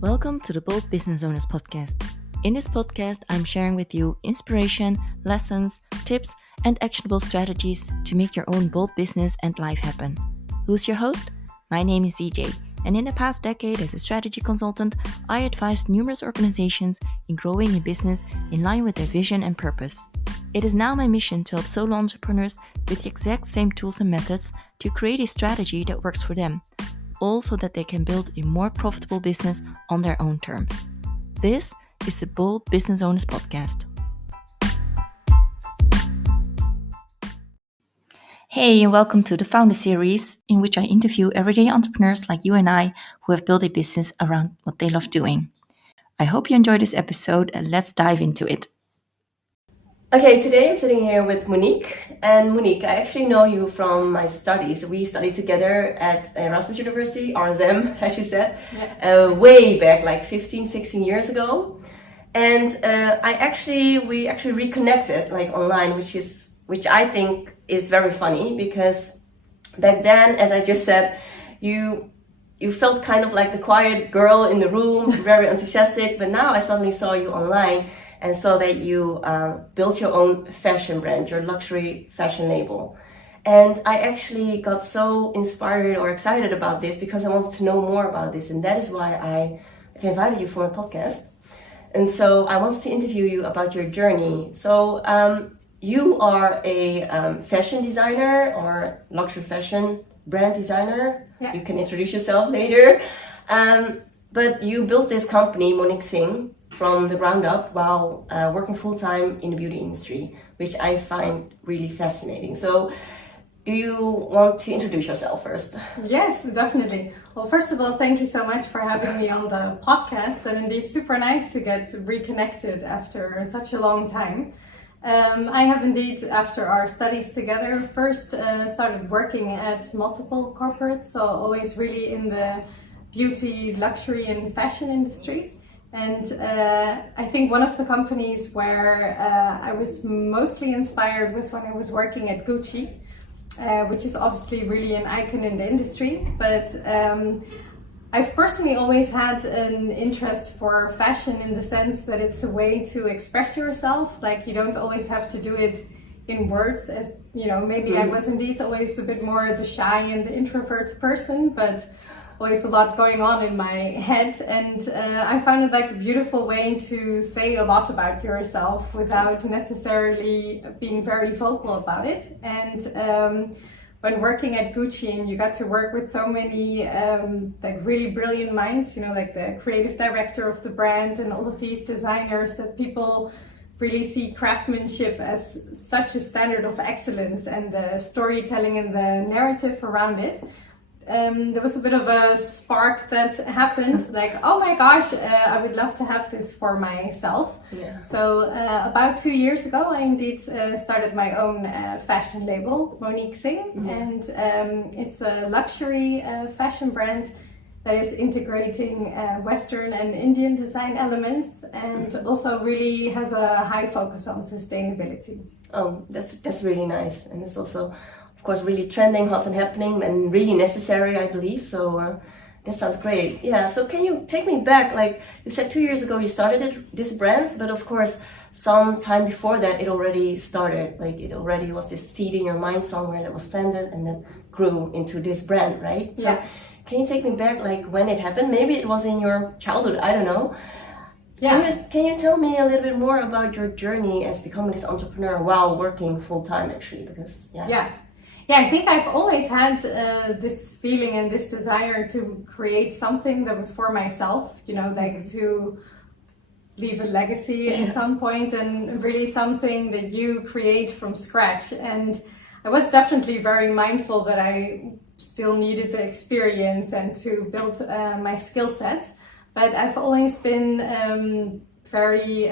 Welcome to the Bold Business Owners Podcast. In this podcast, I'm sharing with you inspiration, lessons, tips, and actionable strategies to make your own bold business and life happen. Who's your host? My name is CJ, and in the past decade as a strategy consultant, I advised numerous organizations in growing a business in line with their vision and purpose. It is now my mission to help solo entrepreneurs with the exact same tools and methods to create a strategy that works for them, all so that they can build a more profitable business on their own terms. This is the Bold Business Owners Podcast. Hey, and welcome to the Founder Series, in which I interview everyday entrepreneurs like you and I who have built a business around what they love doing. I hope you enjoyed this episode, and let's dive into it. Okay, today I'm sitting here with Monique. And Monique, I actually know you from my studies. We studied together at Erasmus University, RSM, as you said, way back, like 15, 16 years ago. And we actually reconnected like online, which I think is very funny, because back then, as I just said, you felt kind of like the quiet girl in the room, very enthusiastic, but now I suddenly saw you online and saw that you built your own fashion brand, your luxury fashion label. And I actually got so inspired or excited about this because I wanted to know more about this, and that is why I've invited you for a podcast. And so I wanted to interview you about your journey. So you are a fashion designer or luxury fashion brand designer. Yeah. You can introduce yourself later. But you built this company, Monique Singh, from the ground up while working full-time in the beauty industry, which I find really fascinating. So do you want to introduce yourself first? Yes, definitely. Well, first of all, thank you so much for having me on the podcast, and indeed super nice to get reconnected after such a long time. I have indeed, after our studies together, first started working at multiple corporates, so always really in the beauty, luxury and fashion industry. And I think one of the companies where I was mostly inspired was when I was working at Gucci, which is obviously really an icon in the industry. But I've personally always had an interest for fashion in the sense that it's a way to express yourself. Like, you don't always have to do it in words, as you know, maybe I was indeed always a bit more the shy and the introvert person, but always a lot going on in my head, and I found it like a beautiful way to say a lot about yourself without necessarily being very vocal about it. And when working at Gucci, and you got to work with so many like really brilliant minds, you know, like the creative director of the brand and all of these designers, that people really see craftsmanship as such a standard of excellence, and the storytelling and the narrative around it. There was a bit of a spark that happened, like, oh my gosh, I would love to have this for myself. Yeah. So about 2 years ago, I indeed started my own fashion label, Monique Singh. Mm-hmm. And it's a luxury fashion brand that is integrating Western and Indian design elements, and also really has a high focus on sustainability. Oh, that's really nice. And it's also, of course, really trending, hot and happening, and really necessary, I believe. So that sounds great. Yeah, so can you take me back? Like you said, 2 years ago you started this brand, but of course, some time before that it already started. Like it already was this seed in your mind somewhere that was planted and then grew into this brand, right? So yeah. Can you take me back, like when it happened? Maybe it was in your childhood, I don't know. Yeah. Can you tell me a little bit more about your journey as becoming this entrepreneur while working full-time, actually? Because, Yeah, I think I've always had this feeling and this desire to create something that was for myself, you know, like to leave a legacy at some point, and really something that you create from scratch. And I was definitely very mindful that I still needed the experience and to build my skill sets. But I've always been very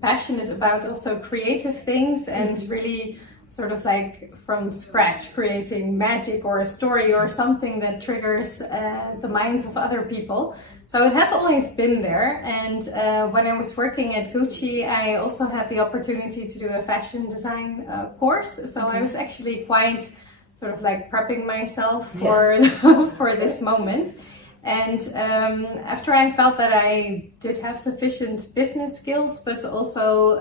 passionate about also creative things, and really sort of like from scratch creating magic or a story or something that triggers the minds of other people. So it has always been there. And when I was working at Gucci, I also had the opportunity to do a fashion design course. So I was actually quite sort of like prepping myself for for this moment. And after I felt that I did have sufficient business skills, but also,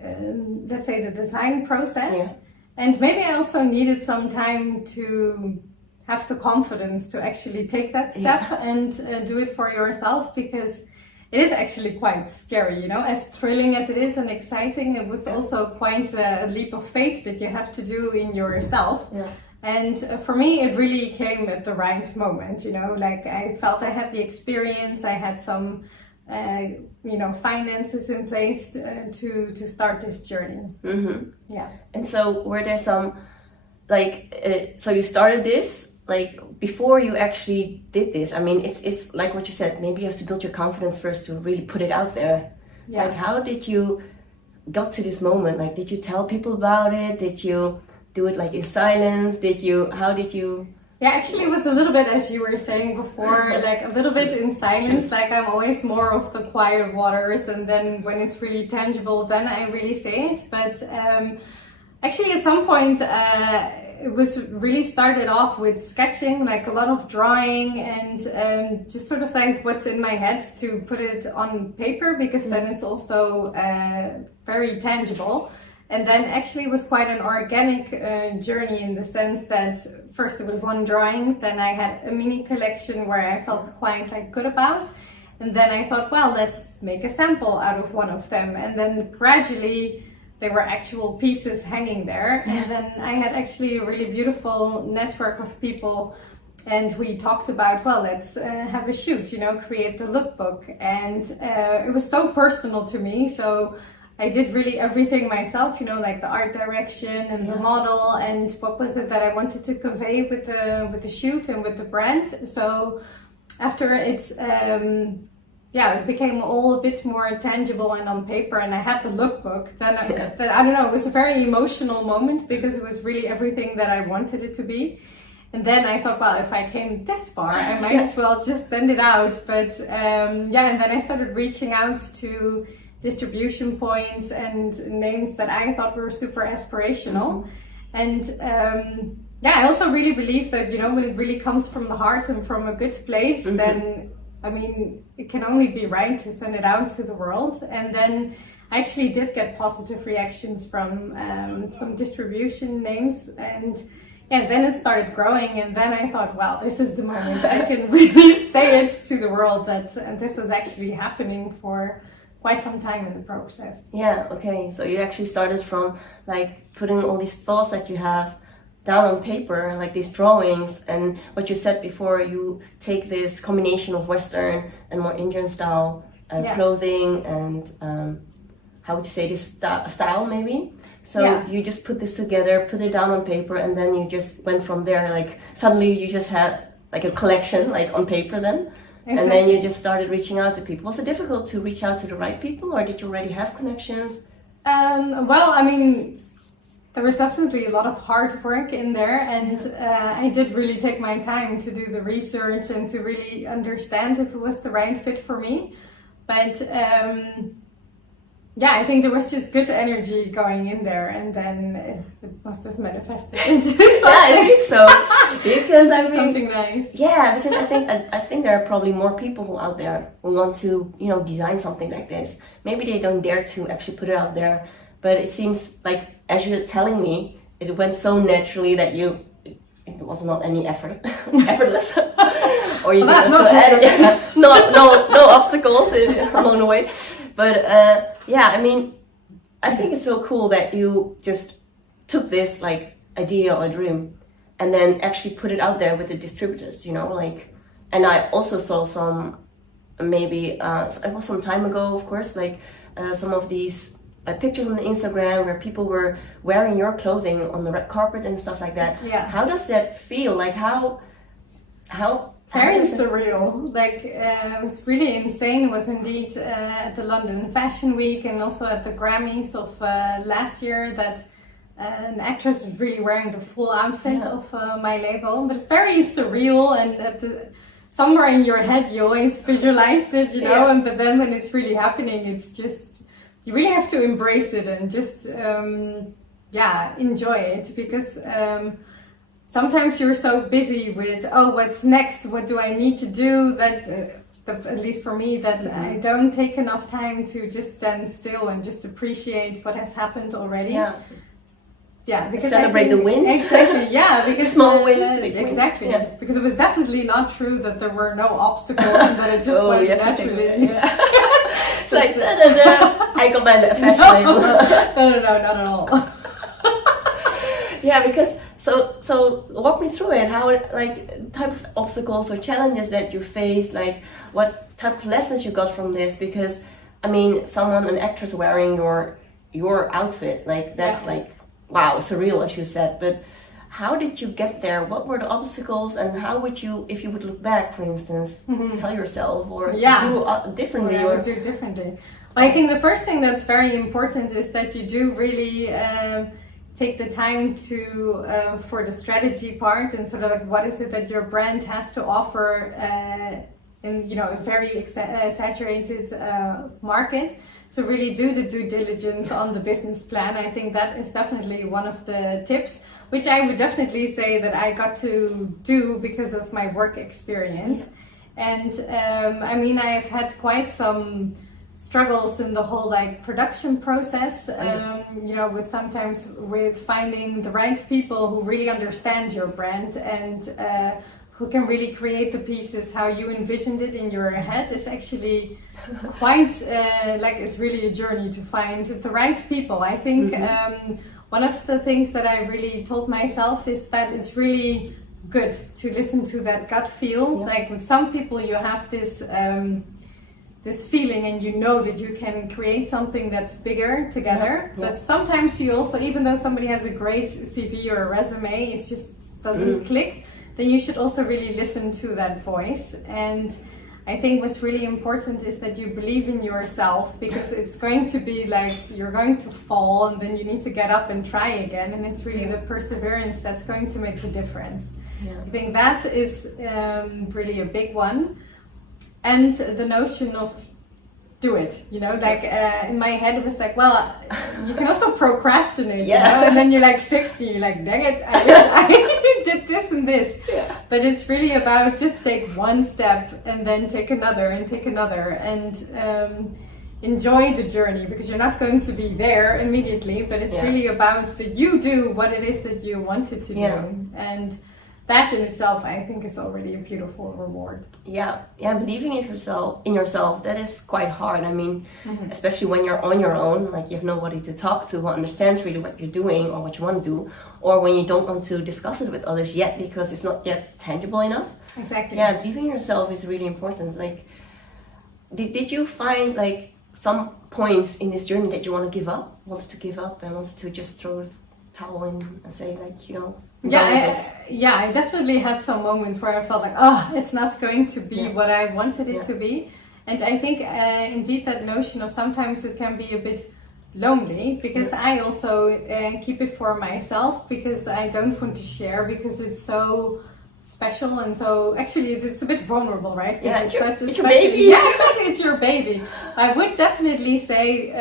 let's say, the design process, and maybe I also needed some time to have the confidence to actually take that step and do it for yourself, because it is actually quite scary, you know, as thrilling as it is and exciting. It was also quite a leap of faith that you have to do in yourself. And for me, it really came at the right moment, you know, like I felt I had the experience, I had some, you know, finances in place to start this journey. Yeah. And so were there some, like, so you started this, like, before you actually did this? I mean, it's like what you said, maybe you have to build your confidence first to really put it out there. Like, how did you got to this moment? Like, did you tell people about it? Did you do it like in silence? How did you? Yeah, actually it was a little bit, as you were saying before, like a little bit in silence. Like I'm always more of the quiet waters, and then when it's really tangible, then I really say it. But actually at some point, it was really started off with sketching, like a lot of drawing, and just sort of like what's in my head to put it on paper, because then it's also very tangible. And then actually it was quite an organic journey, in the sense that first it was one drawing, then I had a mini collection where I felt quite like good about, and then I thought, well, let's make a sample out of one of them, and then gradually they were actual pieces hanging there. And then I had actually a really beautiful network of people, and we talked about, well, let's have a shoot, you know, create the lookbook. And it was so personal to me, so I did really everything myself, you know, like the art direction and the model, and what was it that I wanted to convey with the shoot and with the brand. So after it's it became all a bit more tangible and on paper, and I had the lookbook, then I don't know, it was a very emotional moment, because it was really everything that I wanted it to be. And then I thought, well, if I came this far, I might as well just send it out. But and then I started reaching out to distribution points and names that I thought were super aspirational. And I also really believe that, you know, when it really comes from the heart and from a good place, then I mean, it can only be right to send it out to the world. And then I actually did get positive reactions from some distribution names, and then it started growing. And then I thought, wow, this is the moment I can really say it to the world that this was actually happening for quite some time in the process. Yeah, okay. So you actually started from like putting all these thoughts that you have down on paper, like these drawings, and what you said before, you take this combination of Western and more Indian style clothing and how would you say this style maybe? So you just put this together, put it down on paper, and then you just went from there. Like suddenly you just had like a collection like on paper then. Exactly. And then you just started reaching out to people. Was it difficult to reach out to the right people, or did you already have connections? Well, I mean, there was definitely a lot of hard work in there, and I did really take my time to do the research and to really understand if it was the right fit for me. But I think there was just good energy going in there, and then it must have manifested into something. I think so. Because I mean, something nice. Yeah, because I think there are probably more people out there who want to, you know, design something like this. Maybe they don't dare to actually put it out there, but it seems like, as you're telling me, it went so naturally that it was not any effortless. Or you well, that's not no obstacles along the way. But I mean, I think it's so cool that you just took this like idea or dream and then actually put it out there with the distributors, you know, like. And I also saw some, maybe it was some time ago, of course, like some of these pictures on Instagram where people were wearing your clothing on the red carpet and stuff like that. Yeah. How does that feel? Like how very surreal. Like it was really insane. It was indeed at the London Fashion Week and also at the Grammys of last year that an actress was really wearing the full outfit of my label. But it's very surreal, and somewhere in your head you always visualized it, you know. And but then when it's really happening, it's just, you really have to embrace it and just enjoy it, because sometimes you're so busy with, oh, what's next? What do I need to do? That at least for me, that I don't take enough time to just stand still and just appreciate what has happened already. Yeah, because celebrate the wins. Exactly. Yeah, because small wins. Exactly. Yeah. Because it was definitely not true that there were no obstacles and that it just went naturally. It's like I got my fashion label. No, not at all. Yeah, because so walk me through it. How like type of obstacles or challenges that you face, like what type of lessons you got from this? Because I mean, an actress wearing your outfit, like that's like wow, surreal as you said. But how did you get there? What were the obstacles, and how would you, if you would look back, for instance, tell yourself or do differently? I would do differently. I think the first thing that's very important is that you do really take the time to for the strategy part and sort of like what is it that your brand has to offer in a very saturated market. So really do the due diligence on the business plan. I think that is definitely one of the tips, which I would definitely say that I got to do because of my work experience. And I mean, I've had quite some struggles in the whole like production process, with sometimes with finding the right people who really understand your brand and who can really create the pieces how you envisioned it in your head is actually quite it's really a journey to find the right people. I think one of the things that I really told myself is that it's really good to listen to that gut feel. Like with some people you have this feeling and you know that you can create something that's bigger together. But sometimes you also, even though somebody has a great CV or a resume, it just doesn't click, then you should also really listen to that voice. And I think what's really important is that you believe in yourself, because it's going to be like you're going to fall and then you need to get up and try again, and it's really the perseverance that's going to make the difference. I think that is really a big one. And the notion of do it, in my head it was like, well, you can also procrastinate, and then you're like 60, you're like, dang it, I wish I did this and this. But it's really about just take one step and then take another and enjoy the journey, because you're not going to be there immediately, but it's really about that you do what it is that you wanted to do. And that in itself, I think, is already a beautiful reward. Believing in yourself, that is quite hard. I mean, especially when you're on your own, like you have nobody to talk to who understands really what you're doing or what you want to do, or when you don't want to discuss it with others yet because it's not yet tangible enough. Exactly. Believing in yourself is really important. Like, did you find like some points in this journey that you wanted to give up and wanted to just throw the towel in and say like, I definitely had some moments where I felt like, it's not going to be what I wanted it to be. And I think indeed that notion of sometimes it can be a bit lonely, because I also keep it for myself, because I don't want to share, because it's so special, and so actually it's a bit vulnerable, right? It's your baby. Yeah, exactly, it's your baby. I would definitely say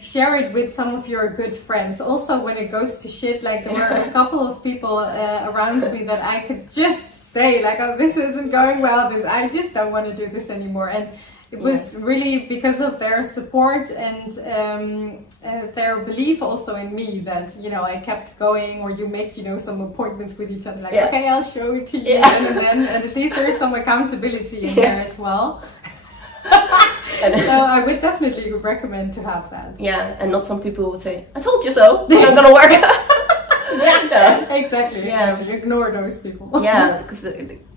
share it with some of your good friends. Also, when it goes to shit, like there were a couple of people around me that I could just say like, oh, this isn't going well, I just don't want to do this anymore. And it was really because of their support and their belief also in me that, I kept going, or you make, some appointments with each other, like, okay, I'll show it to you. And at least there's some accountability in there as well. So I would definitely recommend to have that. And not some people would say, I told you so, it's not gonna work. Exactly. Ignore those people. Because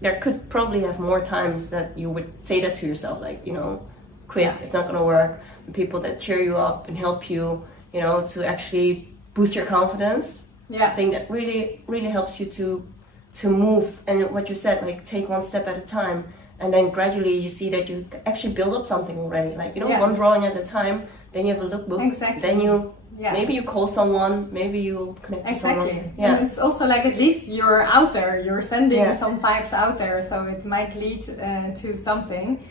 there could probably have more times that you would say that to yourself, like, quit, it's not gonna work. People that cheer you up and help you, to actually boost your confidence. I think that really, really helps you to move. And what you said, like, take one step at a time. And then gradually you see that you actually build up something already. Like, one drawing at a time, then you have a lookbook. Exactly. Then you, maybe you call someone, maybe you'll connect to someone. And it's also like, at least you're out there, you're sending some vibes out there, so it might lead to something.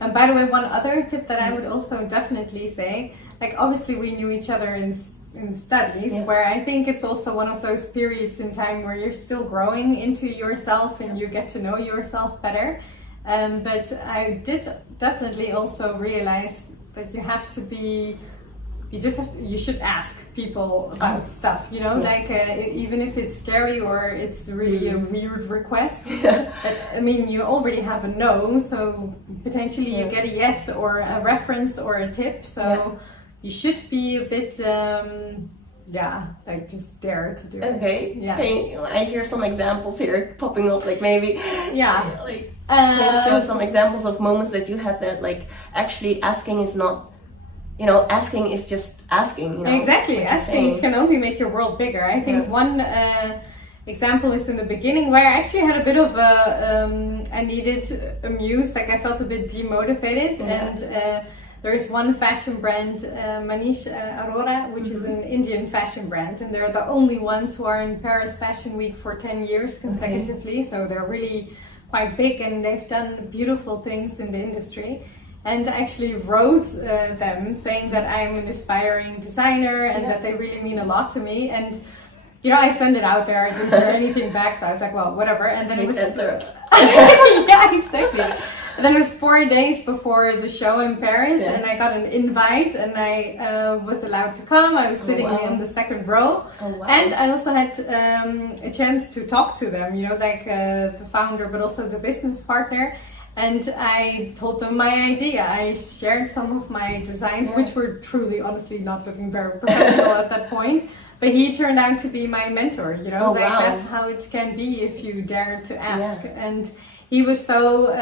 And by the way, one other tip that I would also definitely say, like, obviously we knew each other in in studies, where I think it's also one of those periods in time where you're still growing into yourself and you get to know yourself better. But I did definitely also realize that you have to be, you should ask people about stuff, you know, like even if it's scary or it's really a weird request. But, I mean, you already have a no, so potentially you get a yes or a reference or a tip. So you should be a bit, like just dare to do it. Okay. Yeah. I hear some examples here popping up, like maybe. Yeah. Like, can you show some examples of moments that you had that, like, actually asking is not, you know, asking is just asking, you know. Exactly. Asking can only make your world bigger. I think one example is in the beginning where I actually had a bit of I needed a muse, like I felt a bit demotivated, and there is one fashion brand, Manish Arora, which is an Indian fashion brand, and they're the only ones who are in Paris Fashion Week for 10 years consecutively, so they're really quite big and they've done beautiful things in the industry. And I actually wrote them saying that I'm an aspiring designer and that they really mean a lot to me. And, you know, I sent it out there. I didn't hear anything back, so I was like, well, whatever. And then it was... Yeah, exactly. And then it was 4 days before the show in Paris, and I got an invite, and I was allowed to come. I was sitting in the second row, and I also had a chance to talk to them, you know, like the founder, but also the business partner. And I told them my idea. I shared some of my designs, which were truly, honestly, not looking very professional at that point. But he turned out to be my mentor, you know, that's how it can be if you dare to ask. And he was so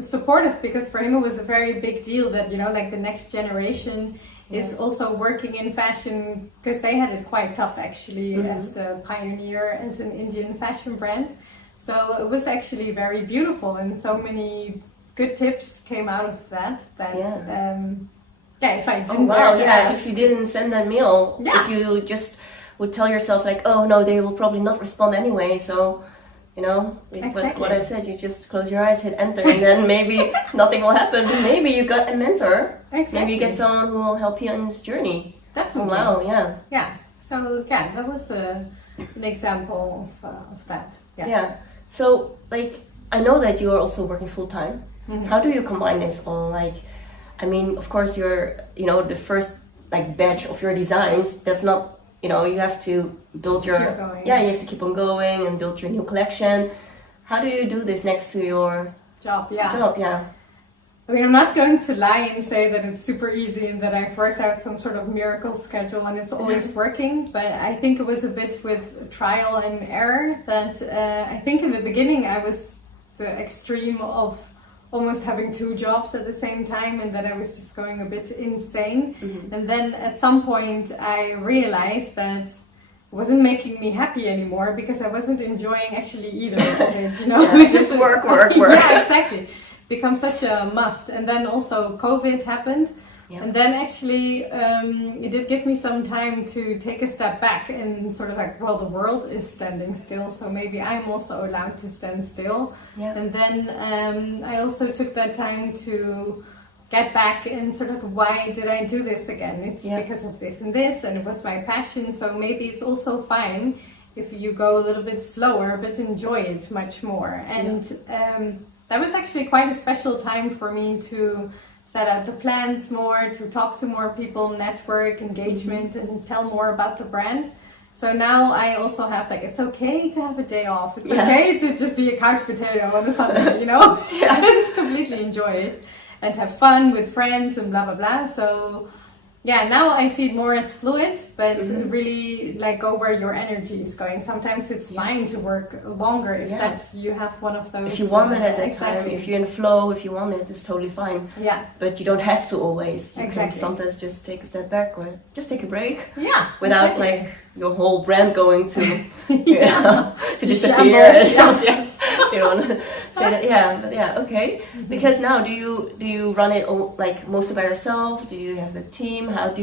supportive, because for him it was a very big deal that, you know, like the next generation is also working in fashion, because they had it quite tough actually as the pioneer, as an Indian fashion brand. So it was actually very beautiful, and so many good tips came out of that. If I didn't dare to ask, if you didn't send that mail, if you just would tell yourself like, oh no, they will probably not respond anyway, so, you know, what I said, you just close your eyes, hit enter, and then maybe nothing will happen. Maybe you got a mentor. Exactly. Maybe you get someone who will help you on this journey. Definitely. Oh, wow, yeah. So that was an example of that. Yeah. So, like, I know that you are also working full time. How do you combine this all? Like, I mean, of course, you're, you know, the first like batch of your designs. That's not, you know, you have to build your you have to keep on going and build your new collection. How do you do this next to your job? I mean, I'm not going to lie and say that it's super easy and that I've worked out some sort of miracle schedule and it's always working, but I think it was a bit with trial and error that I think in the beginning I was the extreme of almost having 2 jobs at the same time, and that I was just going a bit insane. And then at some point I realized that it wasn't making me happy anymore, because I wasn't enjoying actually either of it, you know? Just work. Yeah, exactly. Become such a must. And then also COVID happened, and then actually it did give me some time to take a step back and sort of like, well, the world is standing still, so maybe I'm also allowed to stand still. And then I also took that time to get back and sort of, why did I do this again? It's because of this and this, and it was my passion, so maybe it's also fine if you go a little bit slower but enjoy it much more. And that was actually quite a special time for me to set out the plans more, to talk to more people, network, engagement, and tell more about the brand. So now I also have like, it's okay to have a day off. It's okay to just be a couch potato on a Sunday, you know? And completely enjoy it and have fun with friends and blah, blah, blah. So yeah, now I see it more as fluid, but really like go where your energy is going. Sometimes it's fine to work longer if that's, you have one of those. If you want it at that time, if you're in flow, if you want it, it's totally fine. Yeah. But you don't have to always. You can sometimes just take a step back or just take a break. Yeah. Without like your whole brand going to to disappear. You don't want to say that, but okay. Because now, do you run it all, like mostly by yourself? Do you have a team? How have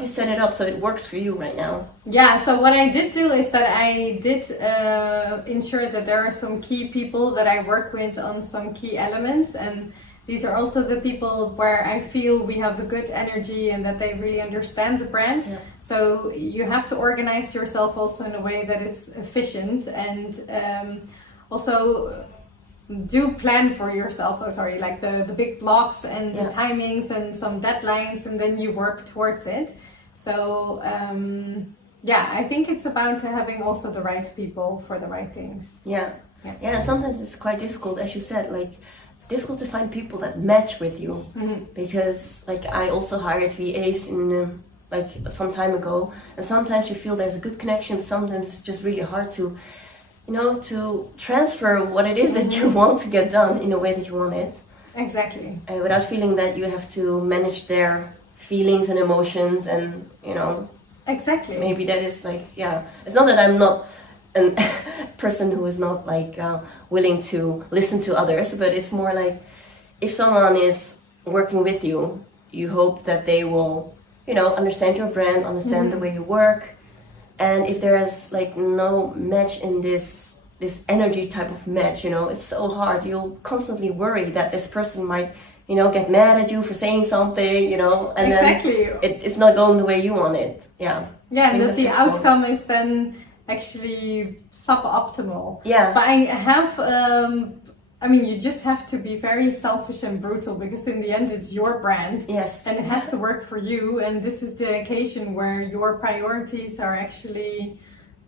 you set it up so it works for you right now? Yeah, so what I did do is that I did ensure that there are some key people that I work with on some key elements, and these are also the people where I feel we have a good energy and that they really understand the brand. Yeah. So you have to organize yourself also in a way that it's efficient, and also do plan for yourself. Like the big blocks and the timings and some deadlines, and then you work towards it. So I think it's about having also the right people for the right things. Yeah. Sometimes it's quite difficult, as you said. Like, it's difficult to find people that match with you, because like I also hired VAs in like some time ago, and sometimes you feel there's a good connection, but sometimes it's just really hard to, to transfer what it is that you want to get done in a way that you want it. Exactly. Without feeling that you have to manage their feelings and emotions, and exactly. Maybe that is like, it's not that I'm not a person who is not like willing to listen to others, but it's more like if someone is working with you, you hope that they will, understand your brand, understand the way you work, and if there is like no match in this energy type of match, it's so hard. You'll constantly worry that this person might, get mad at you for saying something, and exactly. Then it's not going the way you want it. Yeah, and that the outcome is then actually suboptimal. Yeah. But I have, you just have to be very selfish and brutal, because in the end it's your brand. Yes. And it has to work for you, and this is the occasion where your priorities are actually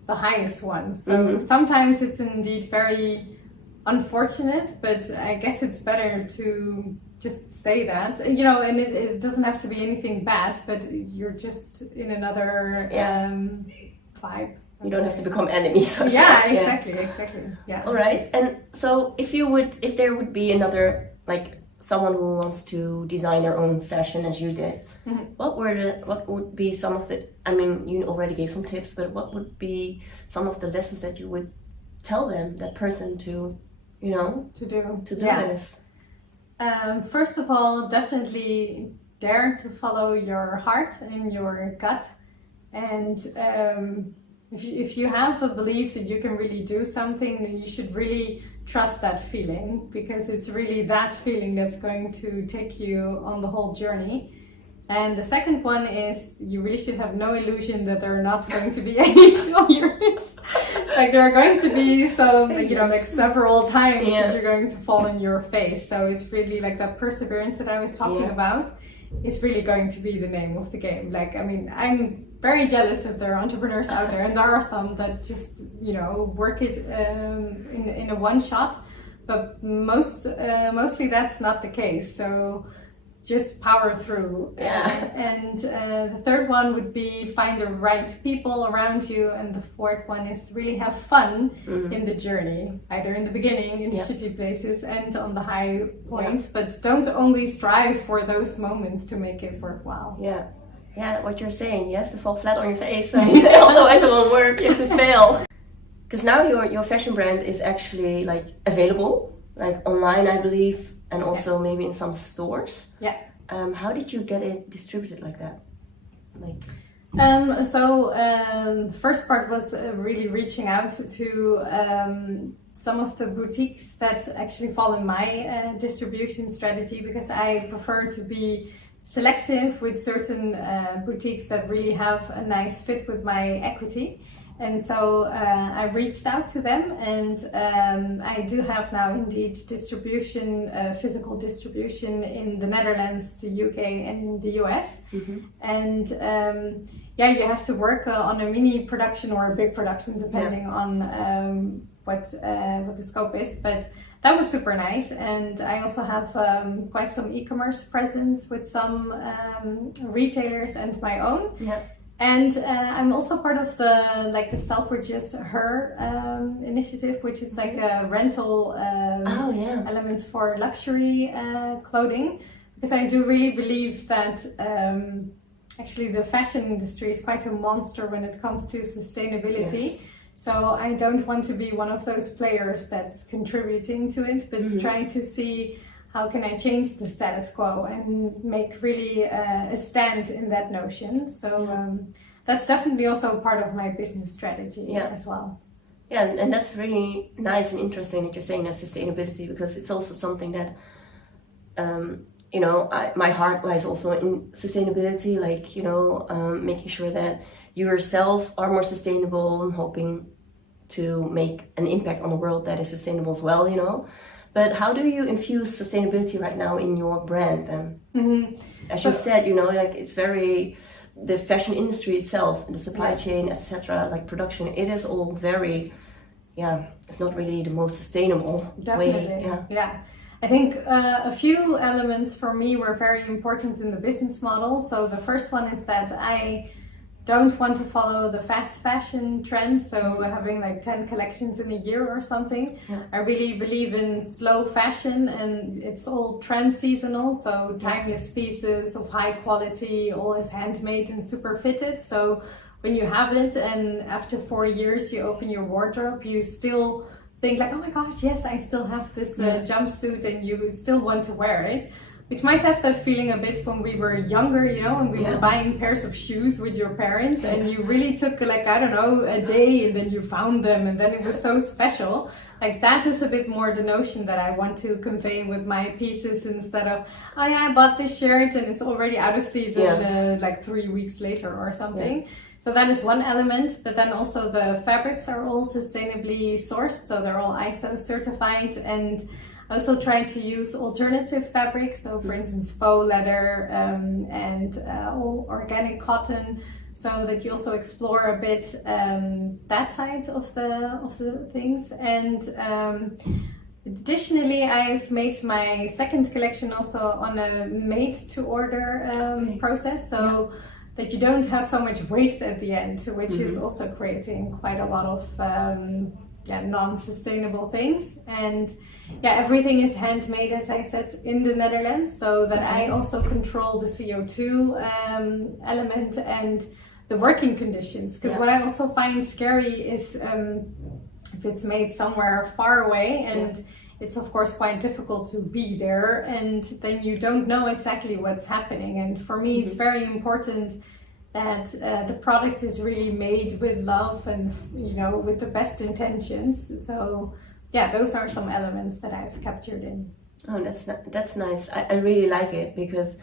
the highest ones. So sometimes it's indeed very unfortunate, but I guess it's better to just say that, and it doesn't have to be anything bad, but you're just in another vibe. You don't have to become enemies. Or Exactly. Yeah. All right. And so, if there would be another, like someone who wants to design their own fashion as you did, what would be some of the? I mean, you already gave some tips, but what would be some of the lessons that you would tell that person to do this? First of all, definitely dare to follow your heart and your gut, and if you have a belief that you can really do something, then you should really trust that feeling, because it's really that feeling that's going to take you on the whole journey. And the second one is you really should have no illusion that there are not going to be any failures. Like there are going to be some, like several times that you're going to fall on your face. So it's really like that perseverance that I was talking about is really going to be the name of the game. Like, I'm very jealous if there are entrepreneurs out there, and there are some that just, work it in a one shot, but mostly that's not the case. So just power through. And the third one would be find the right people around you, and the fourth one is really have fun in the journey, either in the beginning, in the shitty places, and on the high points, but don't only strive for those moments to make it worthwhile. Yeah, what you're saying, you have to fall flat on your face, otherwise it won't work. You have to fail. Because now your fashion brand is actually like available, like online, I believe, and also maybe in some stores. Yeah. How did you get it distributed like that? The first part was really reaching out to some of the boutiques that actually fall in my distribution strategy, because I prefer to be selective with certain boutiques that really have a nice fit with my equity. And so I reached out to them, and I do have now indeed distribution, physical distribution in the Netherlands, the UK, and the US. And you have to work on a mini production or a big production, depending on what the scope is. But that was super nice. And I also have quite some e-commerce presence with some retailers and my own. And I'm also part of the Selfridges Her initiative, which is like a rental elements for luxury clothing, because I do really believe that actually the fashion industry is quite a monster when it comes to sustainability. So I don't want to be one of those players that's contributing to it, but trying to see how can I change the status quo and make really a stand in that notion. So that's definitely also part of my business strategy as well. Yeah, and that's really nice and interesting that you're saying that sustainability, because it's also something that you know, my heart lies also in sustainability, like, you know, making sure that you yourself are more sustainable and hoping to make an impact on the world that is sustainable as well, you know. But how do you infuse sustainability right now in your brand then? As you said, you know, like it's very, the fashion industry itself, the supply chain, etc., like production, it is all very, it's not really the most sustainable way. Yeah. I think a few elements for me were very important in the business model. So the first one is that I don't want to follow the fast fashion trends, so having like 10 collections in a year or something. I really believe in slow fashion, and it's all trend seasonal, so timeless pieces of high quality, always handmade and super fitted. So when you have it and after 4 years you open your wardrobe, you still think like, oh my gosh, yes, I still have this jumpsuit, and you still want to wear it. Which might have that feeling a bit when we were younger, you know, and we were buying pairs of shoes with your parents, and you really took like, I don't know, a day, and then you found them, and then it was so special. Like that is a bit more the notion that I want to convey with my pieces, instead of, oh yeah, I bought this shirt and it's already out of season like 3 weeks later or something. So that is one element, but then also the fabrics are all sustainably sourced, so they're all ISO certified, and also try to use alternative fabrics, so for instance faux leather and all organic cotton, so that you also explore a bit that side of the things. And additionally, I've made my second collection also on a made-to-order process, so that you don't have so much waste at the end, which is also creating quite a lot of non-sustainable things. And everything is handmade, as I said, in the Netherlands, so that I also control the CO2 element and the working conditions, because what I also find scary is if it's made somewhere far away, and it's of course quite difficult to be there, and then you don't know exactly what's happening. And for me it's very important that the product is really made with love and, you know, with the best intentions. So those are some elements that I've captured in. Oh, that's nice. I really like it, because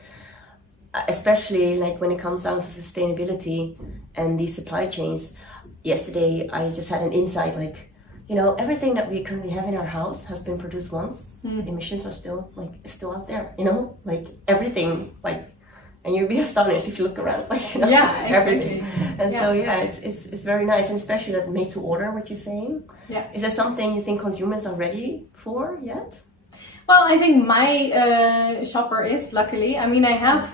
especially like when it comes down to sustainability and these supply chains. Yesterday I just had an insight, like, you know, everything that we currently have in our house has been produced once. Emissions are still out there, you know, like everything, like, and you'll be astonished if you look around, like, you know, everything. And so it's very nice, and especially that made to order, what you're saying. Is that something you think consumers are ready for yet? Well, I think my shopper is, luckily. I mean, I have,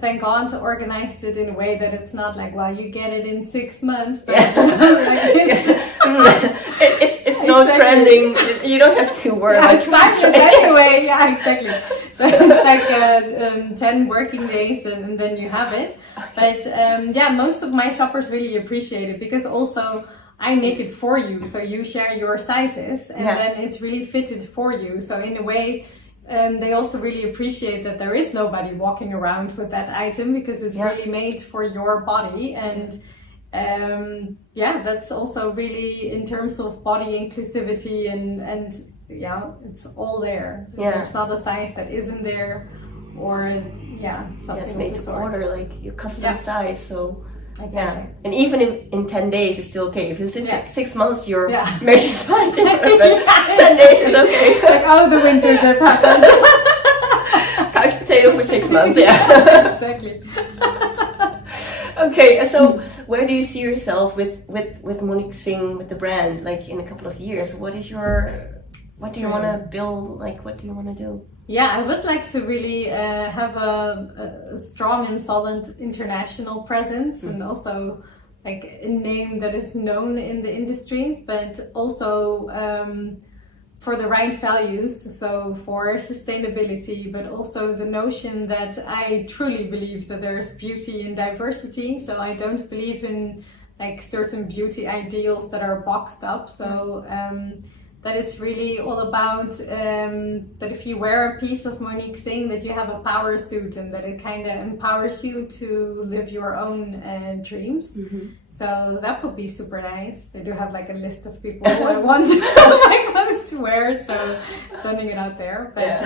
thank God, organized it in a way that it's not like, well, you get it in 6 months. But it's no trending. You don't have to worry about trends anyway. Exactly. So it's like 10 working days, and then you have it. But most of my shoppers really appreciate it, because also I make it for you, so you share your sizes, and then it's really fitted for you. So in a way, they also really appreciate that there is nobody walking around with that item, because it's really made for your body. And that's also really in terms of body inclusivity, and it's all there. There's not a size that isn't there, or something it's made to order, like your custom size. So. Exactly. And even in 10 days it's still okay. If it's 6 months, your measures are different, but 10 days is okay. Like, the winter that happened. Couch potato for 6 months, Exactly. Okay, so where do you see yourself with Monique Singh, with the brand, like in a couple of years? What do you want to build? Like, what do you want to do? I would like to really have a strong and solid international presence, and also like a name that is known in the industry, but also for the right values. So for sustainability, but also the notion that I truly believe that there's beauty in diversity. So I don't believe in like certain beauty ideals that are boxed up. So that it's really all about that if you wear a piece of Monique Singh, that you have a power suit, and that it kind of empowers you to live your own dreams. So that would be super nice. I do have like a list of people who I want to my close clothes to wear, so sending it out there. But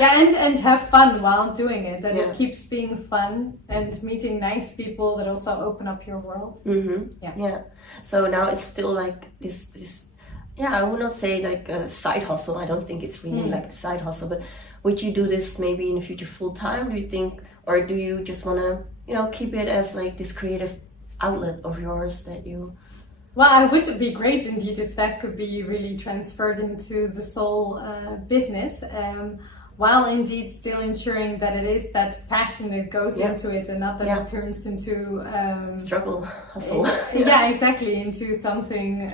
and have fun while doing it. That it keeps being fun and meeting nice people that also open up your world. Yeah. So now it's still like this. Yeah, I would not say like a side hustle. I don't think it's really like a side hustle. But would you do this maybe in the future full time? Do you think, or do you just want to, keep it as like this creative outlet of yours that you? Well, it would be great indeed if that could be really transferred into the sole business, while indeed still ensuring that it is that passion that goes into it and not that it turns into struggle, hustle. Yeah, exactly, into something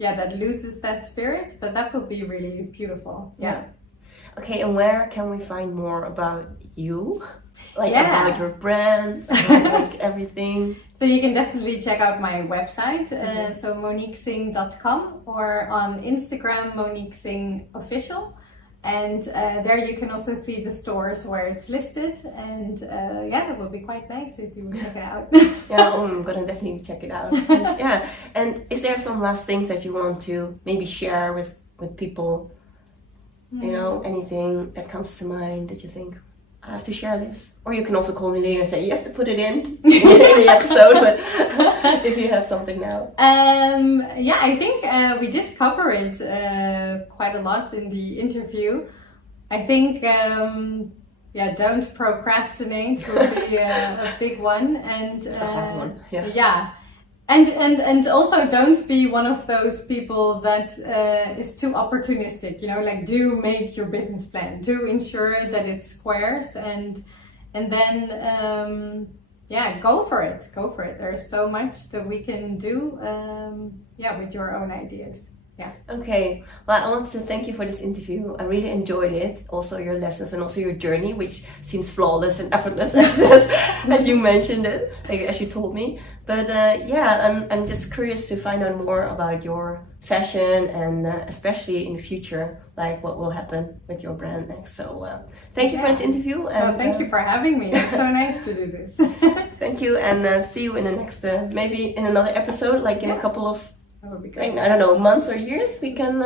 that loses that spirit. But that would be really beautiful. Yeah. Okay, and where can we find more about you? Like about your brand, like everything. So you can definitely check out my website, so moniquesingh.com, or on Instagram, Monique Singh Official. And there you can also see the stores where it's listed. And it would be quite nice if you would check it out. I'm gonna definitely check it out. And is there some last things that you want to maybe share with people? Anything that comes to mind that you think, I have to share this? Or you can also call me later and say, you have to put it in the episode, but if you have something now. I think we did cover it quite a lot in the interview. I think, don't procrastinate will be a big one. And it's a hard one. And also don't be one of those people that is too opportunistic, like do make your business plan, do ensure that it squares, and then go for it. There's so much that we can do with your own ideas. Yeah. Okay. Well, I want to thank you for this interview. I really enjoyed it. Also your lessons and also your journey, which seems flawless and effortless as you mentioned it, like, as you told me. But I'm just curious to find out more about your fashion and especially in the future, like what will happen with your brand next. So thank you for this interview. And thank you for having me. It's so nice to do this. Thank you, and see you in the next, maybe in another episode, like in a couple of, that would be great. I don't know, months or years, we can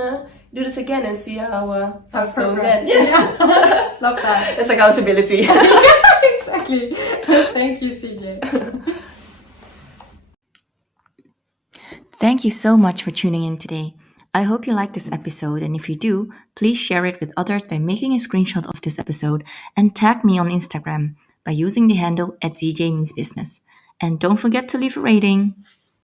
do this again and see how it's going then. Yes. Yeah. Love that. It's accountability. Exactly. Thank you, CJ. Thank you so much for tuning in today. I hope you liked this episode, and if you do, please share it with others by making a screenshot of this episode and tag me on Instagram by using the handle @ZJMeansBusiness. And don't forget to leave a rating.